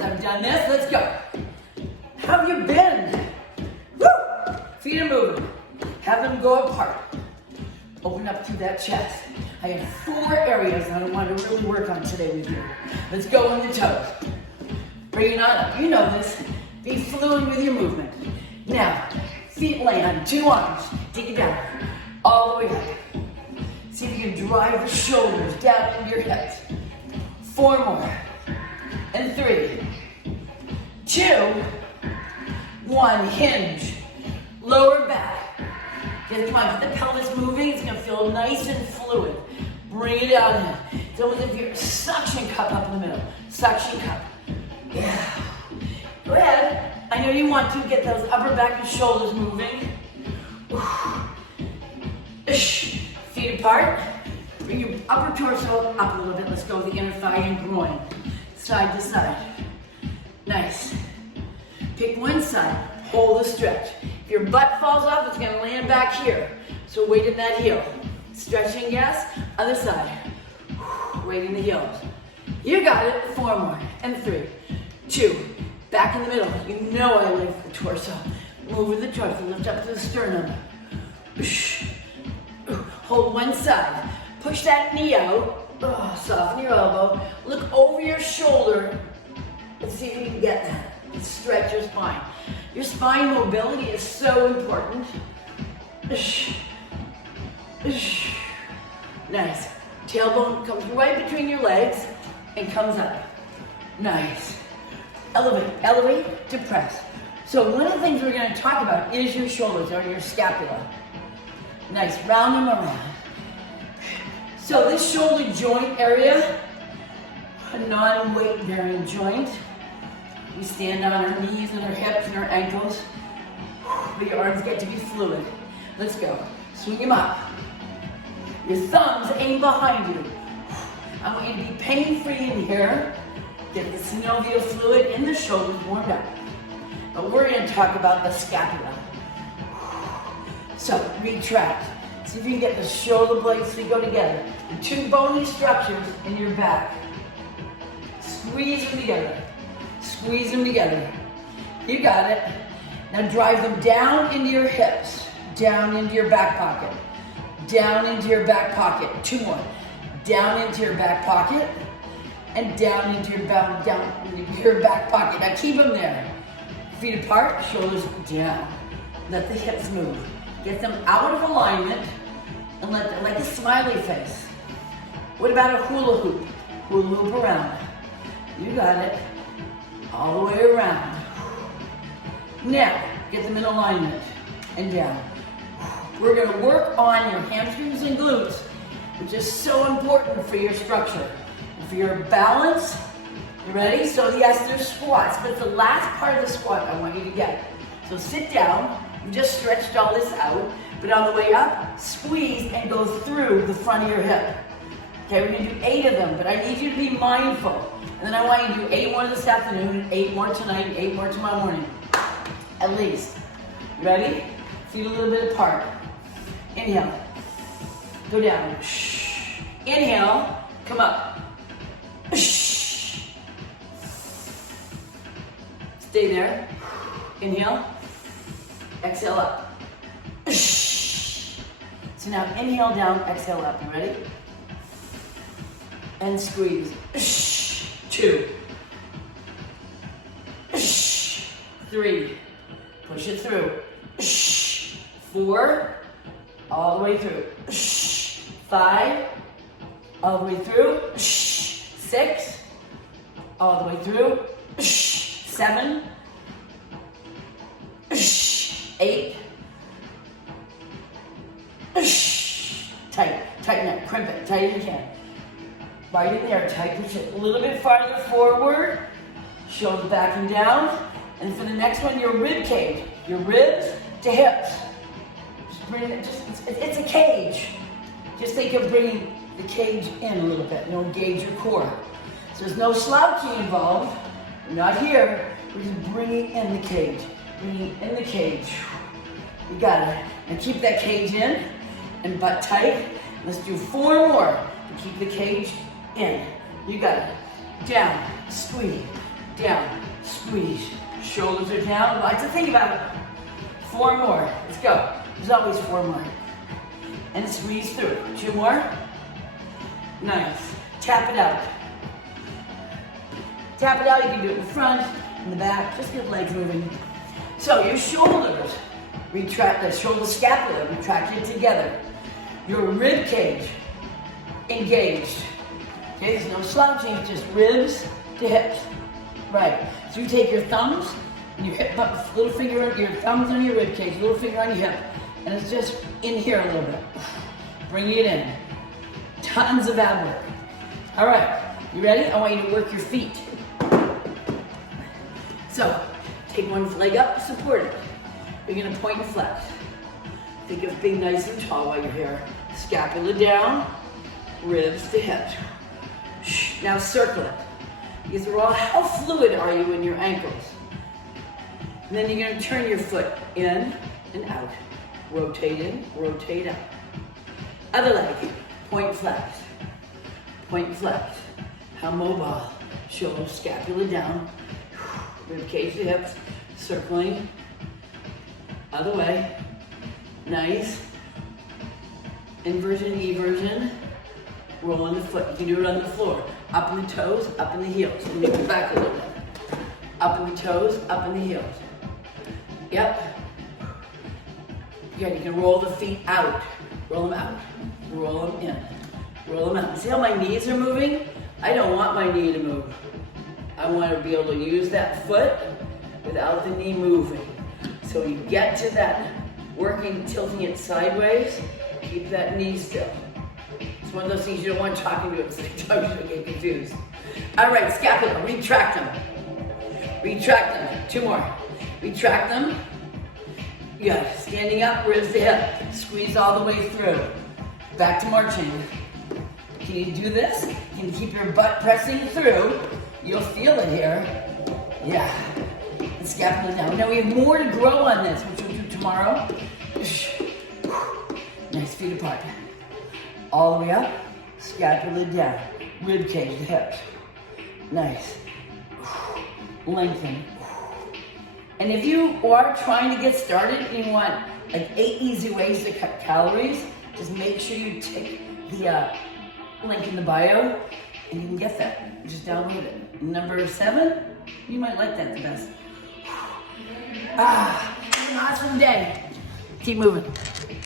times I've done this. Let's go. Have you been? Woo! Feet are moving. Have them go apart. Open up through that chest. I have 4 areas that I want to really work on today with you. Let's go on the toes. Bring it on up. You know this. Be fluid with your movement. Now, feet land, 2 arms. Take it down. All the way up. See if you can drive the shoulders down into your hips. 4 more. And 3, 2, 1. Hinge. Lower back. Okay, come on, get the pelvis moving. It's gonna feel nice and fluid. Bring it out in. It's almost as if you're suction cup up in the middle. Suction cup. Yeah. Go ahead. I know you want to get those upper back and shoulders moving. Feet apart. Bring your upper torso up a little bit. Let's go with the inner thigh and groin. Side to side. Nice. Pick one side. Hold the stretch. If your butt falls off, it's going to land back here. So weight in that heel. Stretching, yes. Other side. Weight in the heels. You got it. 4 more. And 3, 2. Back in the middle. You know I lift the torso. Move with the torso. Lift up to the sternum. Hold one side. Push that knee out. Soften your elbow. Look over your shoulder. Let's see if you can get that. And stretch your spine. Your spine mobility is so important. Nice. Tailbone comes right between your legs and comes up. Nice. Elevate, elevate to press. So one of the things we're going to talk about is your shoulders or your scapula. Nice, round them around. So this shoulder joint area, a non-weight bearing joint. We stand on our knees and our hips and our ankles, but your arms get to be fluid. Let's go. Swing them up. Your thumbs aim behind you. I want you to be pain-free in here. Get the synovial fluid in the shoulders warmed up. But we're going to talk about the scapula. So retract. See if you can get the shoulder blades to go together. The 2 bony structures in your back. Squeeze them together. Squeeze them together. You got it. Now drive them down into your hips, down into your back pocket, down into your back pocket. 2 more. Down into your back pocket, and down into your back pocket. Now keep them there. Feet apart, shoulders down. Let the hips move. Get them out of alignment, and let them like a smiley face. What about a hula hoop? Hula hoop around. You got it. All the way around. Now, get them in alignment and down. We're going to work on your hamstrings and glutes, which is so important for your structure and for your balance. You ready? So yes, there's squats, but the last part of the squat I want you to get. So sit down. You just stretched all this out, but on the way up, squeeze and go through the front of your hip. Okay, we're going to do 8 of them, but I need you to be mindful. And then I want you to do 8 more this afternoon, 8 more tonight, and 8 more tomorrow morning. At least. Ready? Feet a little bit apart. Inhale. Go down. Inhale. Come up. Stay there. Inhale. Exhale up. So now inhale down, exhale up. You ready? And squeeze. 2, 3, push it through. 4, all the way through. 5, all the way through. 6, all the way through. 7, 8. Tight, tighten it, crimp it, tight as you can. Right in there, tight, push it a little bit farther forward. Shoulders back and down. And for the next one, your rib cage. Your ribs to hips. Just bring it, it's a cage. Just think of bringing the cage in a little bit. You'll engage your core. So there's no slouching involved. We're not here. We're just bringing in the cage. Bringing in the cage. You got it. And keep that cage in and butt tight. Let's do 4 more to keep the cage in. You got it. Down, squeeze. down, squeeze. Shoulders are down, lots to think about. 4 more, let's go. There's always 4 more. And squeeze through. 2 more. Nice. Tap it out. Tap it out, you can do it in front, in the back, just get legs moving. So your shoulders, retract the shoulder scapula, retracted together. Your rib cage, engaged. Okay, there's no slouching, it's just ribs to hips. Right, so you take your thumbs, and your hip, little finger, your thumbs on your rib cage, little finger on your hip, and it's just in here a little bit. Bring it in. Tons of ab work. All right, you ready? I want you to work your feet. So, take one leg up, support it. You're gonna point and flex. Think of being nice and tall while you're here. Scapula down, ribs to hips. Now circle it. Because we're all, how fluid are you in your ankles? And then you're gonna turn your foot in and out. Rotate in, rotate out. Other leg, point flex. Point flex. How mobile. Shoulder, scapula down. Rib cage to hips. Circling. Other way. Nice. Inversion, eversion. Rolling the foot. You can do it on the floor. Up in the toes, up in the heels. Let me go back a little bit. Up in the toes, up in the heels. Yep. Good, you can roll the feet out. Roll them out. Roll them in. Roll them out. See how my knees are moving? I don't want my knee to move. I want to be able to use that foot without the knee moving. So you get to that working, tilting it sideways, keep that knee still. It's one of those things you don't want talking to it at the same time, you'll get confused. All right, scapula, retract them. Retract them, 2 more. Retract them. Good, standing up, ribs to hip. Squeeze all the way through. Back to marching. Can you do this? Can you keep your butt pressing through? You'll feel it here. Yeah, and scapula down. Now we have more to grow on this, which we'll do tomorrow. Nice, feet apart. All the way up, scapula down, rib cage to hips. Nice. Lengthen. And if you are trying to get started and you want like 8 easy ways to cut calories, just make sure you take the link in the bio and you can get that. Just download it. Number 7, you might like that the best. Have an awesome day. Keep moving.